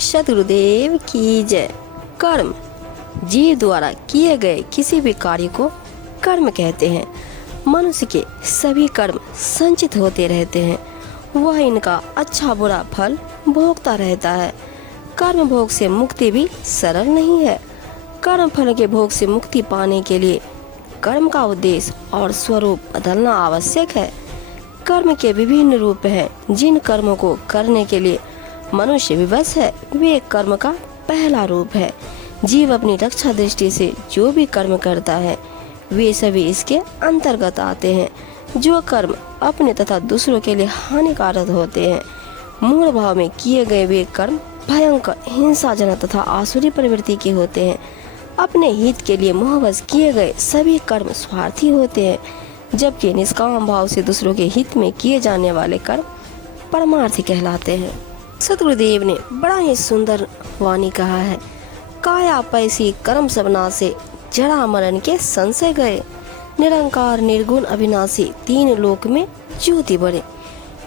सद्गुरुदेव की जय। कर्म जीव द्वारा किए गए किसी भी कार्य को कर्म कहते हैं। मनुष्य के सभी कर्म संचित होते रहते हैं, वह इनका अच्छा बुरा फल भोगता रहता है। कर्म भोग से मुक्ति भी सरल नहीं है। कर्म फल के भोग से मुक्ति पाने के लिए कर्म का उद्देश्य और स्वरूप बदलना आवश्यक है। कर्म के विभिन्न रूप हैं, जिन कर्मों को करने के लिए मनुष्य विवश है, वे कर्म का पहला रूप है। जीव अपनी रक्षा दृष्टि से जो भी कर्म करता है, वे सभी इसके अंतर्गत आते हैं। जो कर्म अपने तथा दूसरों के लिए हानिकारक होते हैं, मूल भाव में किए गए वे कर्म भयंकर, हिंसाजनक तथा आसुरी प्रवृत्ति के होते हैं। अपने हित के लिए मोहवश किए गए सभी कर्म स्वार्थी होते हैं, जबकि निष्काम भाव से दूसरों के हित में किए जाने वाले कर्म परमार्थी कहलाते हैं। सद्गुरुदेव ने बड़ा ही सुंदर वाणी कहा है, काया पैसी कर्म सबना से जड़ा मरण के संशय गए, निरंकार निर्गुण अविनाशी तीन लोक में ज्योति बढ़े।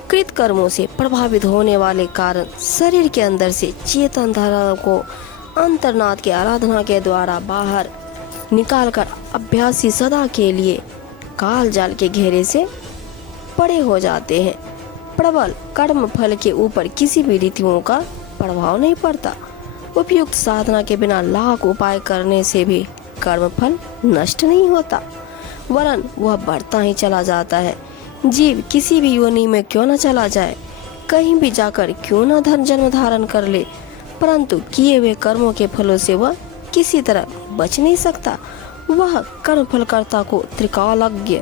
कृत कर्मों से प्रभावित होने वाले कारण शरीर के अंदर से चेतन धारा को अंतर्नाद के आराधना के द्वारा बाहर निकालकर अभ्यासी सदा के लिए काल जाल के घेरे से परे हो जाते हैं। प्रबल कर्म फल के ऊपर किसी भी रीतियों का प्रभाव नहीं पड़ता। उपयुक्त साधना के बिना लाख उपाय करने से भी कर्म फल नष्ट नहीं होता, वरन वह बढ़ता ही चला जाता है। जीव किसी भी योनि में क्यों न चला जाए, कहीं भी जाकर क्यों न जन्म धारण कर ले, परंतु किए हुए कर्मों के फलों से वह किसी तरह बच नहीं सकता। वह कर्म फलकर्ता को त्रिकालज्ञ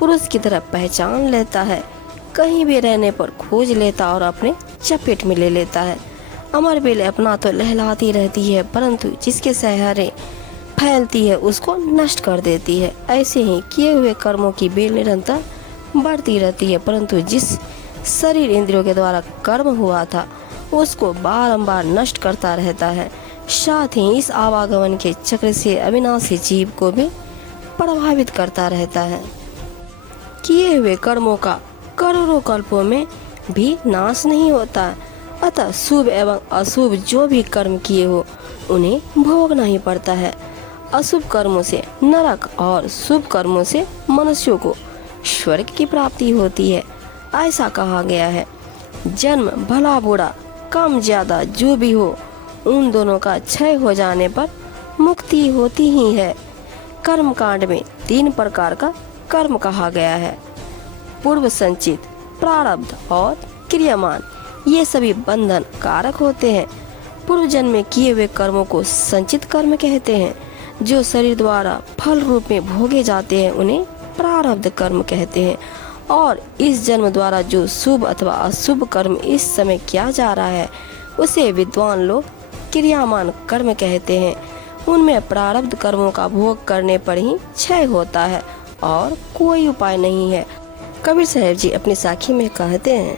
पुरुष की तरह पहचान लेता है, कहीं भी रहने पर खोज लेता और अपने चपेट में ले लेता है। अमर बेल अपना तो लहलाती रहती है, परंतु जिसके सहारे फैलती है उसको नष्ट कर देती है। ऐसे ही किए हुए कर्मों की बेल निरंतर बढ़ती रहती है, परंतु जिस शरीर इंद्रियों के द्वारा कर्म हुआ था उसको बारंबार नष्ट करता रहता है। साथ ही इस आवागमन के चक्र से अविनाशी जीव को भी प्रभावित करता रहता है। किए हुए कर्मों का करोड़ों कल्पों में भी नाश नहीं होता, अतः शुभ एवं अशुभ जो भी कर्म किए हो उन्हें भोगना ही पड़ता है। अशुभ कर्मों से नरक और शुभ कर्मों से मनुष्यों को स्वर्ग की प्राप्ति होती है। ऐसा कहा गया है, जन्म भला बुरा कम ज्यादा जो भी हो, उन दोनों का क्षय हो जाने पर मुक्ति होती ही है। कर्म कांड में 3 प्रकार का कर्म कहा गया है, पूर्व संचित, प्रारब्ध और क्रियामान। ये सभी बंधन कारक होते हैं। पूर्व जन्म में किए हुए कर्मों को संचित कर्म कहते हैं। जो शरीर द्वारा फल रूप में भोगे जाते हैं उन्हें प्रारब्ध कर्म कहते हैं। और इस जन्म द्वारा जो शुभ अथवा अशुभ कर्म इस समय किया जा रहा है उसे विद्वान लोग क्रियामान कर्म कहते हैं। उनमें प्रारब्ध कर्मों का भोग करने पर ही क्षय होता है और कोई उपाय नहीं है। कबीर साहब जी अपनी साखी में कहते हैं,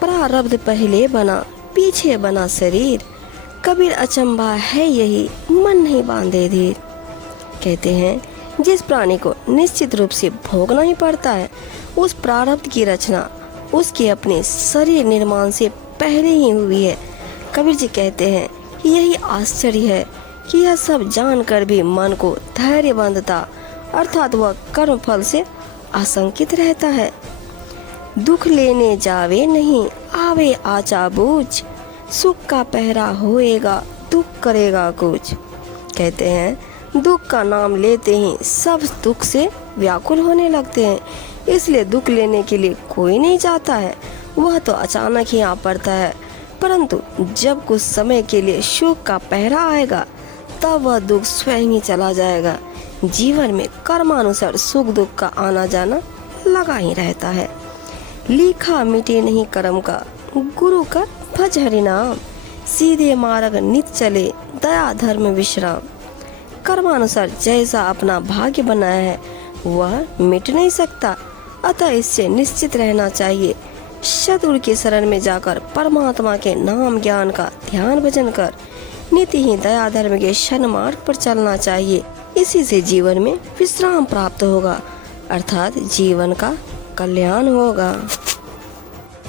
प्रारब्ध पहले बना पीछे बना शरीर, कबीर अचंभा है यही मन नहीं बांधे धीर। कहते हैं, जिस प्राणी को निश्चित रूप से भोगना ही पड़ता है, उस प्रारब्ध की रचना उसके अपने शरीर निर्माण से पहले ही हुई है। कबीर जी कहते हैं, यही आश्चर्य है कि यह सब जानकर भी मन को धैर्य बंधता, अर्थात वह कर्म फल से आशंकित रहता है। दुख लेने जावे नहीं आवे आचा बूझ, सुख का पहरा होएगा दुख करेगा कुछ। कहते हैं, दुख का नाम लेते ही सब दुख से व्याकुल होने लगते हैं, इसलिए दुख लेने के लिए कोई नहीं जाता है। वह तो अचानक ही आ पड़ता है, परंतु जब कुछ समय के लिए सुख का पहरा आएगा तब वह दुख स्वयं ही चला जाएगा। जीवन में कर्मानुसार सुख दुख का आना जाना लगा ही रहता है। लिखा मिटे नहीं कर्म का, गुरु कर भज हरि नाम, सीधे मार्ग नित चले दया धर्म विश्राम। कर्मानुसार जैसा अपना भाग्य बनाया है वह मिट नहीं सकता, अतः इससे निश्चित रहना चाहिए। सद्गुरु की शरण में जाकर परमात्मा के नाम ज्ञान का ध्यान भजन कर नित्य ही दया धर्म के सन्मार्ग पर चलना चाहिए। इसी से जीवन में विश्राम प्राप्त होगा, अर्थात जीवन का कल्याण होगा।